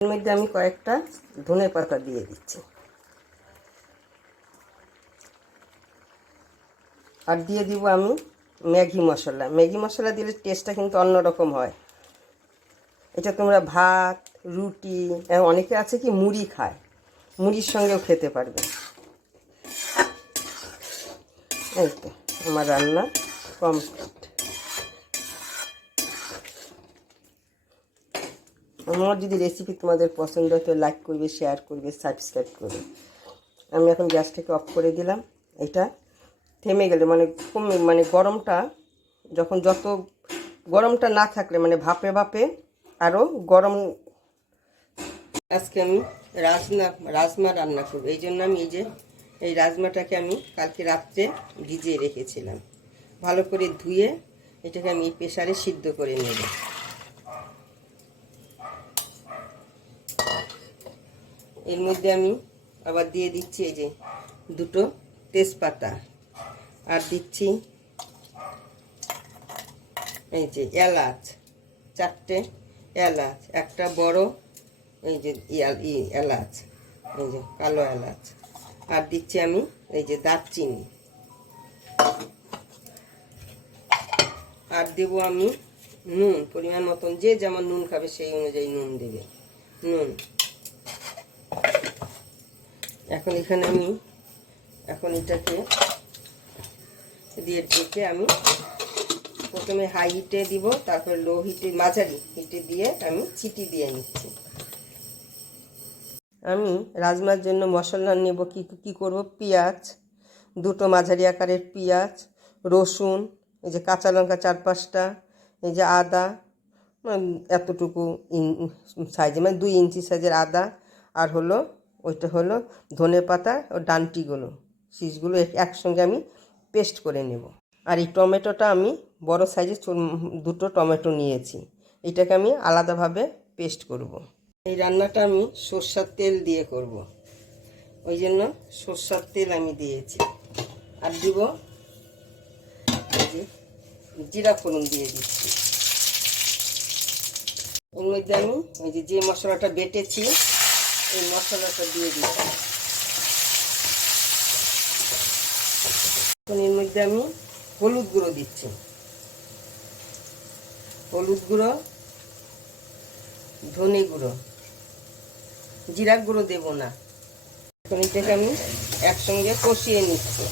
এর মধ্যে আমি কয়েকটা ধনে পাতা দিয়ে দিচ্ছি। আর দিয়ে দিব আমি ম্যাগি মশলা। ম্যাগি মশলা দিলে টেস্টটা কিন্তু অন্যরকম হয়। এটা তোমরা ভাত, রুটি এবং অনেকে আছে কি মুড়ি খায়। মুড়ির সঙ্গেও খেতে পারবে। এই তো, আমার রান্না কমপ্লিট। আমার যদি রেসিপি তোমাদের পছন্দ হয়, তো লাইক করবে শেয়ার করবে সাবস্ক্রাইব করবে। আমি এখন গ্যাসটাকে অফ করে দিলাম। এটা থেমে গেলে মানে কমে মানে গরমটা যখন যত গরমটা না থাকলে মানে ভাপে ভাপে আরও গরম আজকে আমি রাজমা রাজমা রান্না করব। এই জন্য আমি এই যে, এই রাজমাটাকে আমি কালকে রাত্রে ভিজিয়ে রেখেছিলাম। ভালো করে ধুয়ে এটাকে আমি প্রেশারে সিদ্ধ করে নেব। এর মধ্যে আমি আবার দিয়ে দিচ্ছি এই যে দুটো তেজপাতা। আর দিচ্ছি এই যে এলাচ, চারটে এলাচ, একটা বড় এই যে ই এলাচ, এই যে কালো এলাচ। আর দিচ্ছি আমি এই যে দারচিনি। আর দেব আমি নুন, পরিমাণ মতন, যে যেমন নুন খাবে সেই অনুযায়ী নুন দেবে। নুন। এখন এখানে আমি, এখন এটাকে দিয়ে ঢেকে আমি প্রথমে হাই হিটে দিব, তারপরে লো হিটে মাঝারি হিটে দিয়ে আমি চিটি দিয়ে নিচ্ছি। আমি রাজমার জন্য মশলা নেব, কি কি করব? পেঁয়াজ, দুটো মাঝারি আকারের পেঁয়াজ, রসুন, এই যে কাঁচা লঙ্কা চার পাঁচটা এই যে আদা এতটুকু সাইজে মানে দুই ইঞ্চি সাইজের আদা, আর হলো ওইটা হলো ধনে পাতা ও ডান্টিগুলো। শীষগুলো একসঙ্গে আমি পেস্ট করে নেব। আর এই টমেটোটা আমি বড় সাইজের দুটো টমেটো নিয়েছি। এটাকে আমি আলাদাভাবে পেস্ট করব। এই রান্নাটা আমি সর্ষার তেল দিয়ে করব। ওই জন্য সর্ষার তেল আমি দিয়েছি। আর দিব জিরা ফোড়ন দিয়ে দিচ্ছি। ওর মধ্যে আমি ওই যে যে মশলাটা বেটেছি এই মশলাটা দিয়ে দিচ্ছি এখন এর মধ্যে আমি হলুদ গুঁড়ো দিচ্ছি। হলুদ গুঁড়ো, ধনে গুঁড়ো, জিরা গুঁড়ো দেব না। এখন এটাকে আমি একসঙ্গে কষিয়ে নিচ্ছি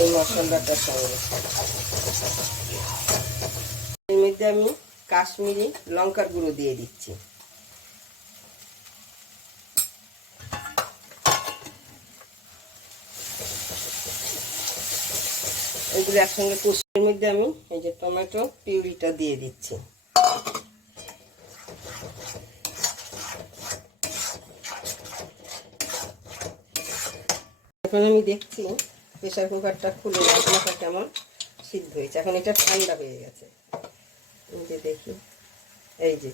এই মশলাটার সঙ্গে। এর মধ্যে আমি কাশ্মীরি লঙ্কার গুঁড়ো দিয়ে দিচ্ছি। এগুলো একসঙ্গে কষিয়ে মধ্যে আমি এই যে টমেটো পিউরিটা দিয়ে দিচ্ছি। এখন আমি দেখছি প্রেশার কুকারটা খুলে রান্নাটা কেমন সিদ্ধ হয়েছে। এখন এটা ঠান্ডা হয়ে গেছে। এই যে দেখি, এই যে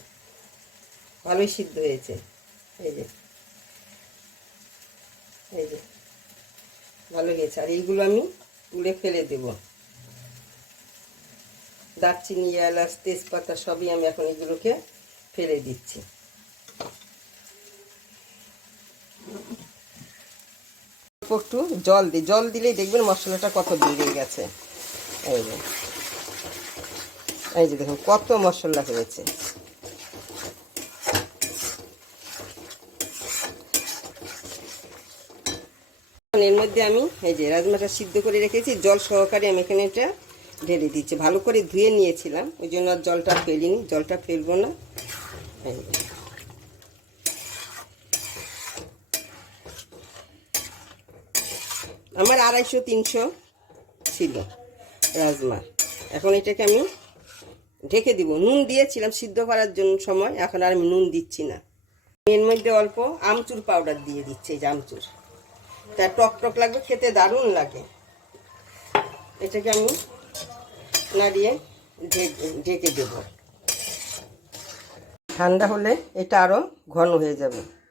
ভালোই সিদ্ধ হয়েছে। এই যে এই যে ভালো গেছে আর এইগুলো আমি তুলে ফেলে দেব। দারচিনি, এলাচ, তেজপাতা সবই আমি এখন এগুলোকে ফেলে দিচ্ছি। একটু জল দিই। জল দিলেই দেখবেন মশলাটা কত বেড়ে গেছে। এই যে। এই যে দেখুন, কত মশলা হয়েছে। এর মধ্যে আমি, এই যে রাজমাটা সিদ্ধ করে রেখেছি, জল সহকারে আমি এখানে এটা ঢেলে দিচ্ছি। ভালো করে ধুয়ে নিয়েছিলাম, ওই জন্য আর জলটা ফেলিনি, জলটা ফেলব না। আমার আড়াইশো, তিনশো ছিল রাজমা। এখন এটাকে আমি ঢেকে দিব। নুন দিয়েছিলাম সিদ্ধ করার জন্য সময়, এখন আর আমি নুন দিচ্ছি না। এর মধ্যে অল্প আমচুর পাউডার দিয়ে দিচ্ছি, এই যে আমচুর। তা টক টক লাগবে, খেতে দারুণ লাগে। এটাকে আমি নাড়িয়ে ঢেকে- দেব। ঠান্ডা হলে এটা আরও ঘন হয়ে যাবে।